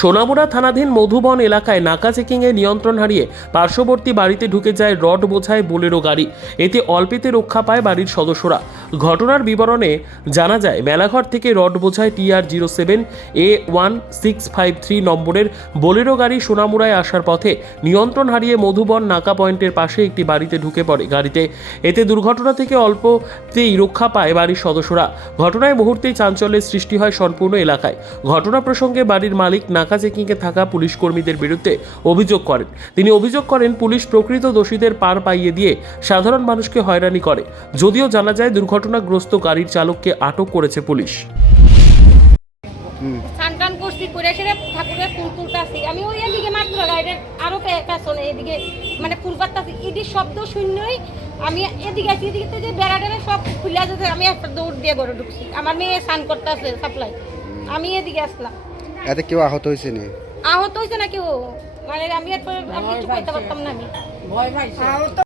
সোনামুড়া থানাধীন মধুবন এলাকায় নাকা চেকিংয়ে নিয়ন্ত্রণ হারিয়ে পার্শ্ববর্তী বাড়িতে ঢুকে যায় রড বোঝায় বোলেরো গাড়ি। এতে অল্পেতে রক্ষা পায় বাড়ির সদস্যরা। ঘটনার বিবরণে জানা যায়, মেলাঘর থেকে রড বোঝায় TR zero seven A one six five three নম্বরের বোলেরো গাড়ি সোনামুড়ায় আসার পথে নিয়ন্ত্রণ হারিয়ে মধুবন নাকা পয়েন্টের পাশে একটি বাড়িতে ঢুকে পড়ে গাড়িতে। এতে দুর্ঘটনা থেকে অল্পতেই রক্ষা পায় বাড়ির সদস্যরা। ঘটনায় মুহূর্তেই চাঞ্চল্যের সৃষ্টি হয় সম্পূর্ণ এলাকায়। ঘটনা প্রসঙ্গে বাড়ির মালিক নাকা চেকিংয়ে থাকা পুলিশ কর্মীদের বিরুদ্ধে অভিযোগ করেন। তিনি অভিযোগ করেন পুলিশ প্রকৃত দোষীদের পার পাইয়ে দিয়ে সাধারণ মানুষকে হয়রানি করে। যদিও জানা যায় দুর্ঘটনাগ্রস্ত গাড়ির চালককে আটক করেছে পুলিশ। করছি করে ঠাকুরের ফুল তুলতাছি। আমি ওই এদিকে মাত্র আরও পেছনে এদিকে মানে ফুল পাতাছি ইডির শব্দ শূন্যই আমি এদিকে আছি এদিকে তো যে বেড়াটা সব খুলে যেতে আমি একটা দৌড় দিয়ে ঘরে ঢুকছি। আমার মেয়ে স্নান করতেছে সাপ্লাই। আমি এদিকে আসলাম। এতে কেউ আহত হয়েছে নি? আহত হয়েছে নাকি কেউ? মানে আমি এরপর আমি কিছু করতে পারতাম না আমি।